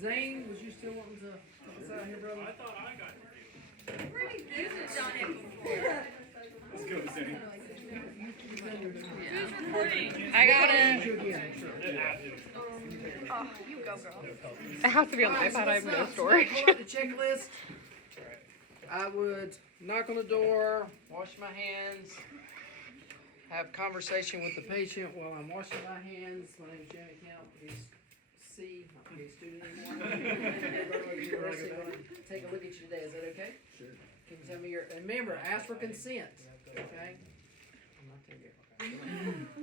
Zane, was you still wanting to help us out here, brother? I thought I got to do Pretty good done it before. Let's go, Zane. Who's recording? I got it. You again, sure. Oh, you go, girl. It has to be on the Alright, so iPad. I have let's no not- storage. pull up the checklist. I would knock on the door, wash my hands, have conversation with the patient while I'm washing my hands. My name is Jamie Camp. He's C, not a student anymore. University, gonna take a look at you today. Is that okay? Sure. Can you tell me your, and remember, ask for consent, okay? I'm not there yet.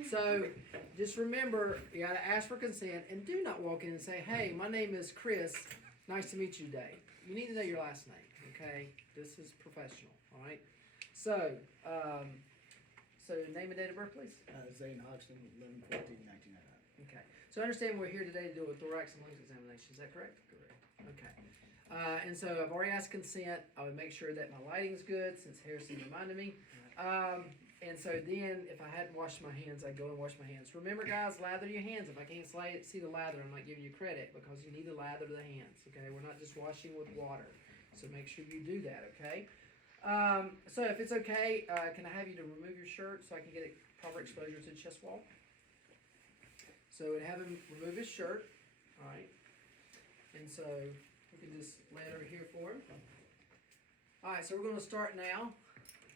So, just remember, you gotta ask for consent, and do not walk in and say, hey, my name is Chris, nice to meet you today. You need to know your last name, okay? This is professional, alright? So, name and date of birth, please? Zane Hodgson, 11/14/1999. Okay. So understand we're here today to do a thorax and lungs examination, is that correct? Correct. Okay. And so I've already asked consent. I would make sure that my lighting's good since Harrison reminded me. And so then if I hadn't washed my hands, I'd go and wash my hands. Remember guys, lather your hands. If I can't see the lather, I'm not giving you credit because you need to lather the hands, okay? We're not just washing with water. So make sure you do that, okay? So if it's okay, can I have you to remove your shirt so I can get a proper exposure to the chest wall? So we'd have him remove his shirt, alright? And so we can just lay it over here for him. Alright, so we're gonna start now.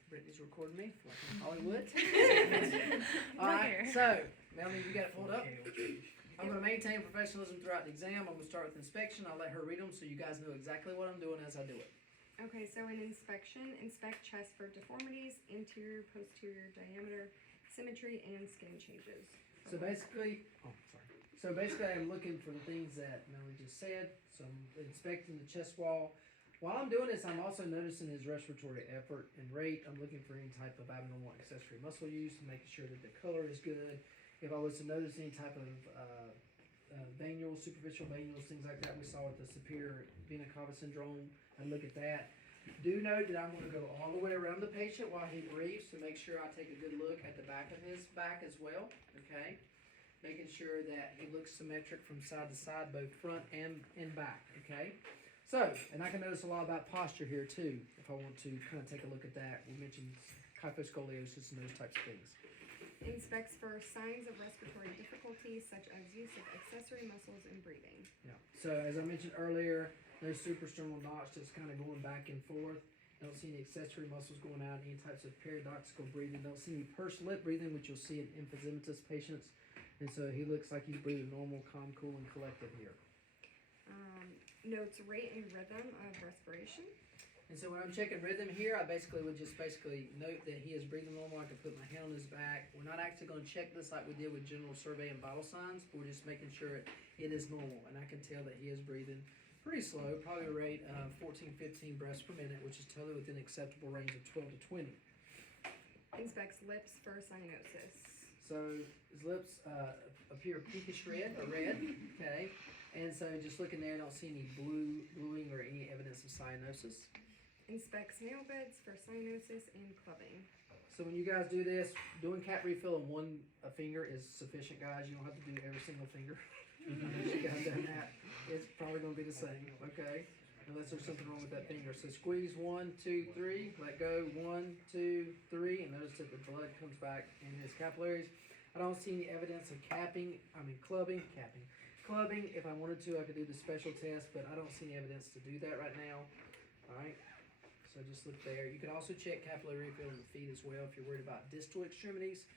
Brittany's recording me, like in Hollywood. Alright, so, Melanie, you got it pulled up? I'm gonna maintain professionalism throughout the exam. I'm gonna start with inspection. I'll let her read them so you guys know exactly what I'm doing as I do it. Okay, so in inspection, inspect chest for deformities, anterior, posterior diameter, symmetry, and skin changes. So basically, I'm looking for the things that Melanie just said. So I'm inspecting the chest wall. While I'm doing this, I'm also noticing his respiratory effort and rate. I'm looking for any type of abnormal accessory muscle use, making sure that the color is good. If I was to notice any type of venules, superficial venules, things like that we saw with the superior vena cava syndrome, I'd look at that. Do note that I'm going to go all the way around the patient while he breathes to make sure I take a good look at the back of his back as well, okay? Making sure that he looks symmetric from side to side, both front and back, okay? So, and I can notice a lot about posture here too, if I want to kind of take a look at that. We mentioned kyphoscoliosis and those types of things. Inspects for signs of respiratory difficulties such as use of accessory muscles in breathing. Yeah, so as I mentioned earlier, no suprasternal notch that's kind of going back and forth. Don't see any accessory muscles going out, any types of paradoxical breathing. Don't see any pursed lip breathing, which you'll see in emphysematous patients. And so he looks like he's breathing normal, calm, cool, and collected here. Notes rate and rhythm of respiration. And so when I'm checking rhythm here, I would just note that he is breathing normal. I can put my hand on his back. We're not actually going to check this like we did with general survey and vital signs. We're just making sure it is normal. And I can tell that he is breathing pretty slow, probably a rate of 14, 15 breaths per minute, which is totally within acceptable range of 12 to 20. Inspects lips for cyanosis. So his lips appear pinkish red or red, okay? And so just looking there, I don't see any bluing or any evidence of cyanosis. Inspects nail beds for cyanosis and clubbing. So when you guys do this, doing cap refill on one finger is sufficient, guys. You don't have to do every single finger. Unless you guys done that, it's probably going to be the same, okay? Unless there's something wrong with that finger. So squeeze 1, 2, 3, let go 1, 2, 3, and notice that the blood comes back in his capillaries. I don't see any evidence of clubbing. If I wanted to, I could do the special test, but I don't see any evidence to do that right now. All right. So just look there. You can also check capillary refill in the feet as well if you're worried about distal extremities.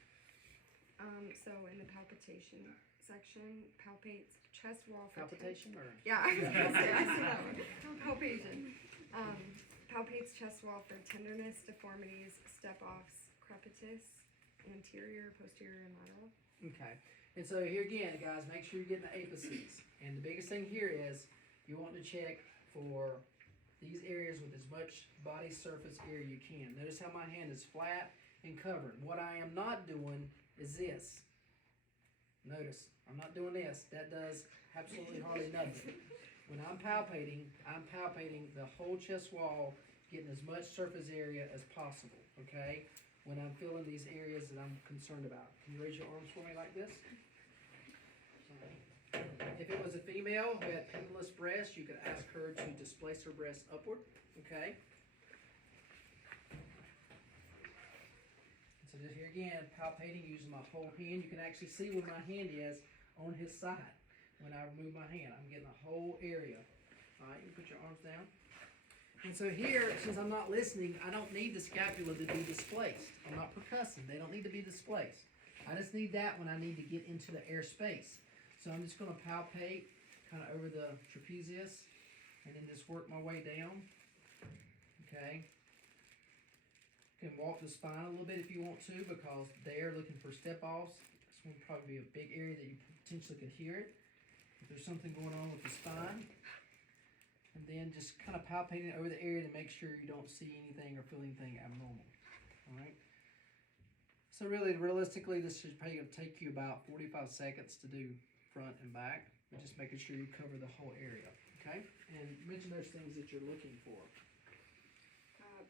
So in the palpitation section, palpates chest wall for Palpitation or? Yeah, I see that one. Palpation. Palpates chest wall for tenderness, deformities, step-offs, crepitus, anterior, posterior, and lateral. Okay. And so here again, guys, make sure you're getting the apices. And the biggest thing here is you want to check for these areas with as much body surface area you can. Notice how my hand is flat and covered. What I am not doing is this. Notice, I'm not doing this. That does absolutely hardly nothing. When I'm palpating the whole chest wall, getting as much surface area as possible, okay? When I'm feeling these areas that I'm concerned about. Can you raise your arms for me like this? Okay. If it was a female who had pendulous breasts, you could ask her to displace her breasts upward, okay? So just here again, palpating using my whole hand. You can actually see where my hand is on his side. When I remove my hand, I'm getting the whole area. All right, you put your arms down. And so here, since I'm not listening, I don't need the scapula to be displaced. I'm not percussing. They don't need to be displaced. I just need that when I need to get into the air space. So I'm just going to palpate kind of over the trapezius and then just work my way down. Okay. You can walk the spine a little bit if you want to, because they're looking for step-offs. This one would probably be a big area that you potentially could hear it. If there's something going on with the spine. And then just kind of palpating over the area to make sure you don't see anything or feel anything abnormal. Alright? So really, realistically, this should probably take you about 45 seconds to do front and back. But just making sure you cover the whole area. Okay? And mention those things that you're looking for.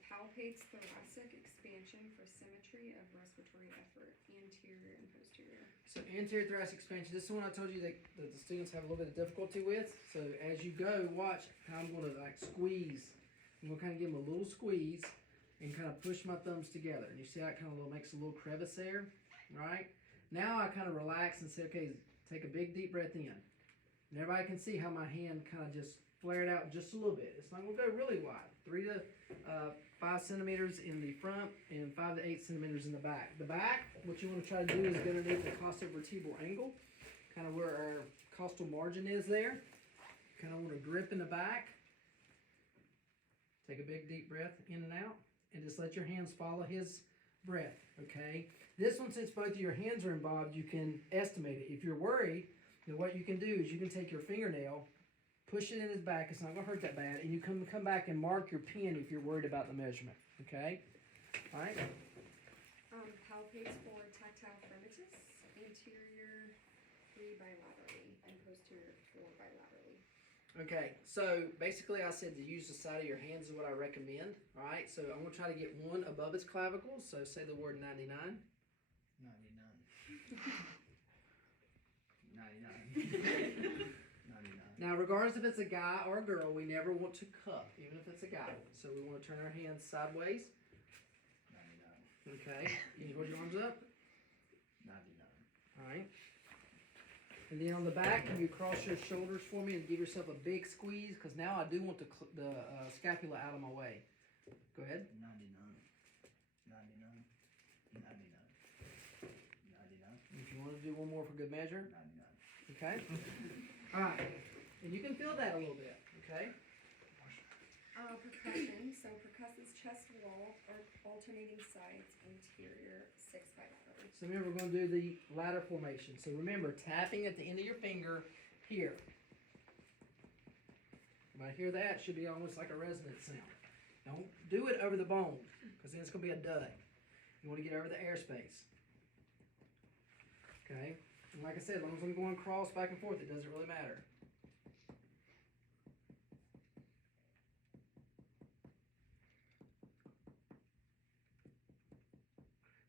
Palpates thoracic expansion for symmetry of respiratory effort, anterior and posterior. So anterior thoracic expansion, this is the one I told you that the students have a little bit of difficulty with. So as you go, watch how I'm going to like squeeze. I'm going to kind of give them a little squeeze and kind of push my thumbs together. And you see how it kind of makes a little crevice there, right? Now I kind of relax and say, okay, take a big deep breath in. And everybody can see how my hand kind of just flared out just a little bit. It's not going to go really wide. 3 to 5 centimeters in the front and 5 to 8 centimeters in the back. The back, what you want to try to do is get underneath the costovertebral angle, kind of where our costal margin is there. Kind of want to grip in the back. Take a big deep breath in and out, and just let your hands follow his breath, okay? This one, since both of your hands are involved, you can estimate it. If you're worried, then what you can do is you can take your fingernail, push it in his back, it's not going to hurt that bad, and you come back and mark your pin if you're worried about the measurement, okay? All right? Palpates for tactile fremitus, anterior 3 bilaterally and posterior 4 bilaterally. Okay, so basically I said to use the side of your hands is what I recommend, all right? So I'm going to try to get one above his clavicles, so say the word 99. 99. Now, regardless if it's a guy or a girl, we never want to cuff, even if it's a guy. So we want to turn our hands sideways. 99. Okay. Can you hold your arms up? 99. All right. And then on the back, can you cross your shoulders for me and give yourself a big squeeze? Because now I do want the scapula out of my way. Go ahead. 99. 99. 99. 99. If you want to do one more for good measure. 99. Okay. All right. And you can feel that a little bit. Okay. Percussion, so percusses chest wall or alternating sides, anterior 6 bilaterally. So remember, we're going to do the ladder formation. So remember, tapping at the end of your finger here. When I hear that, it should be almost like a resonant sound. Don't do it over the bone, because then it's going to be a dud. You want to get over the airspace. Okay? And like I said, as long as I'm going cross back and forth, it doesn't really matter.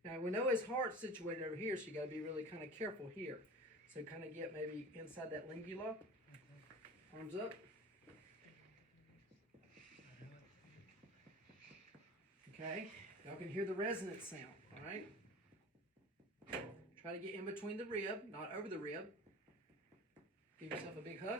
Now we know his heart's situated over here, so you got to be really kind of careful here. So kind of get maybe inside that lingula. Arms up. Okay. Y'all can hear the resonance sound. All right. Try to get in between the rib, not over the rib. Give yourself a big hug.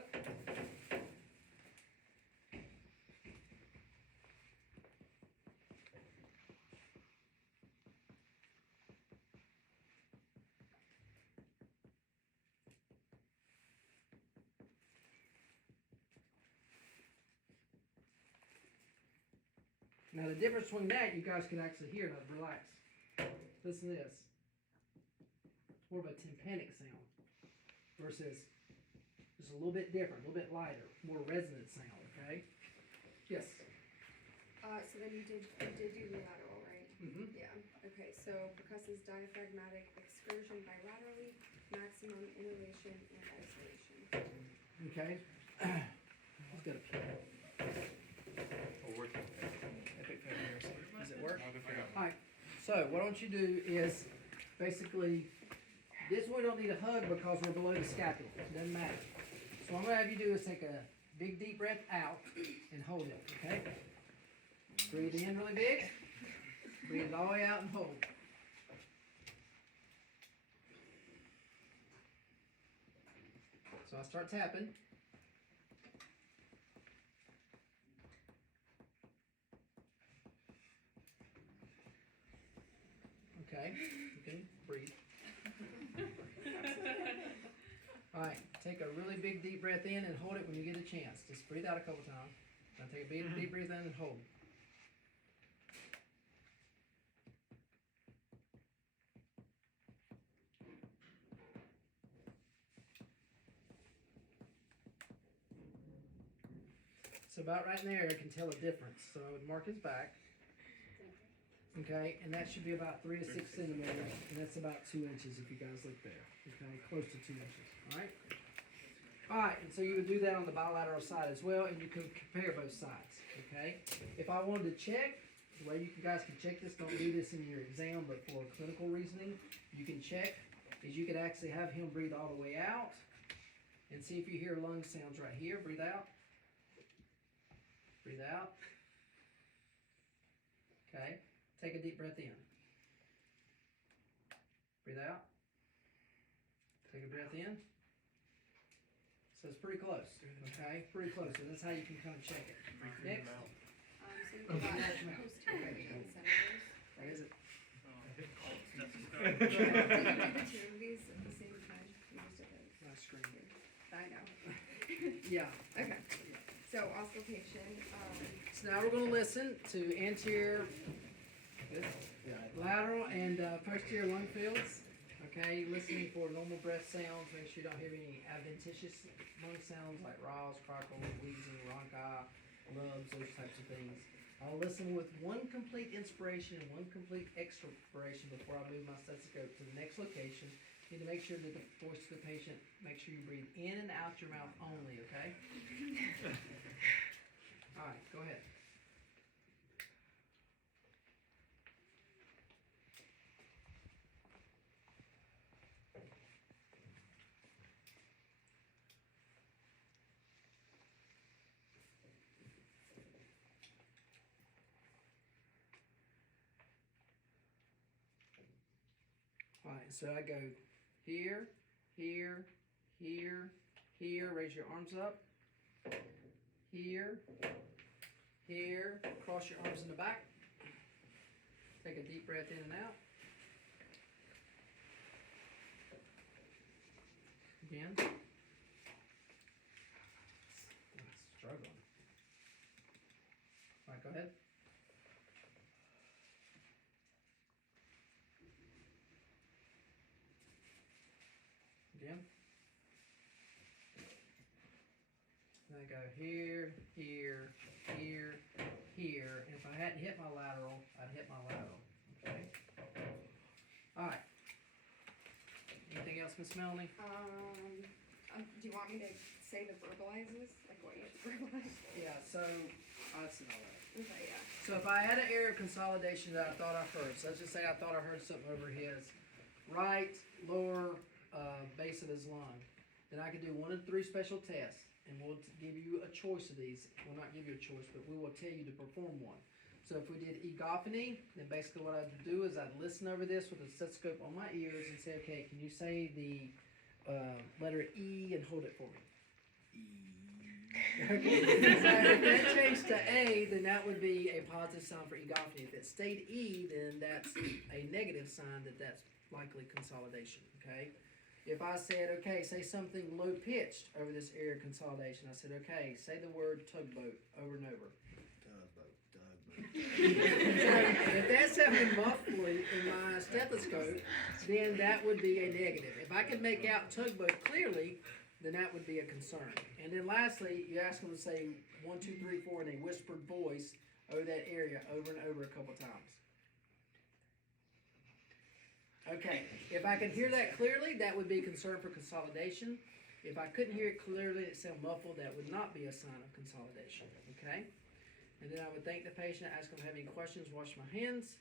Now the difference between that, you guys can actually hear. Now relax. Listen to this. It's more of a tympanic sound versus just a little bit different, a little bit lighter, more resonant sound. Okay. Yes. So then you did do lateral, right? Mm-hmm. Yeah. Okay. So percusses diaphragmatic excursion bilaterally, maximum inhalation and isolation. Okay. Let's go to piano. Epic failure. Does it work? Alright, so what I want you to do is basically This one we don't need a hug because we're below the scapula. It doesn't matter. So what I'm gonna have you do is take a big deep breath out and hold it, okay? Breathe in really big. Breathe it all the way out and hold. So I start tapping. Okay, you can breathe. Alright, take a really big deep breath in and hold it when you get a chance. Just breathe out a couple times. Now take a big deep breath in and hold. So about right there, I can tell a difference. So I would mark his back. Okay, and that should be about 3 to 6 centimeters, and that's about 2 inches if you guys look there. Okay, close to 2 inches. All right. All right, and so you would do that on the bilateral side as well, and you can compare both sides. Okay. If I wanted to check, the way you guys can check this, don't do this in your exam, but for clinical reasoning, you can check is you could actually have him breathe all the way out, and see if you hear lung sounds right here. Breathe out. Breathe out. Okay. Take a deep breath in. Breathe out. Take a breath in. So it's pretty close. Okay? Pretty close. And that's how you can kind of check it. Next. So you've got posterior and centers. What is it? Did you do the two of these at the same time? Most of it. My screen. I know. Yeah. Okay. So auscultation. So now we're going to listen to anterior, lateral, and posterior lung fields. Okay, listening for normal breath sounds. Make sure you don't hear any adventitious lung sounds like raws, crackles, wheezing, rhonchi, rubs, those types of things. I'll listen with one complete inspiration and one complete expiration before I move my stethoscope to the next location. You need to make sure that the voice of the patient, make sure you breathe in and out your mouth only, okay? All right, go ahead. Alright, so I go here, here, here, here, raise your arms up. Here, here, cross your arms in the back. Take a deep breath in and out. Again. Struggling. Alright, go ahead. Again. And I go here, here, here, here. And if I hadn't hit my lateral, I'd hit my lateral. Okay. Alright. Anything else, Miss Melanie? Do you want me to say the verbalizes? Like what you verbalize? Yeah, so I'll see all that. Okay, yeah. So if I had an area of consolidation that I thought I heard, so let's just say I thought I heard something over his right lower base of his lung, then I could do one of 3 special tests, and we'll give you a choice of these. We'll not give you a choice, but we will tell you to perform one. So if we did egophony, then basically what I'd do is I'd listen over this with a stethoscope on my ears and say, okay, can you say the letter E and hold it for me? Okay. So if that changed to A, then that would be a positive sign for egophony. If it stayed E, then that's a negative sign that that's likely consolidation, okay? If I said, okay, say something low pitched over this area of consolidation, I said, okay, say the word tugboat over and over. If that's sounding muffly in my stethoscope, then that would be a negative. If I could make out tugboat clearly, then that would be a concern. And then lastly, you ask them to say 1, 2, 3, 4 in a whispered voice over that area over and over a couple times. Okay, if I could hear that clearly, that would be concern for consolidation. If I couldn't hear it clearly, it sounded muffled, that would not be a sign of consolidation, okay? And then I would thank the patient, ask them if I have any questions, wash my hands,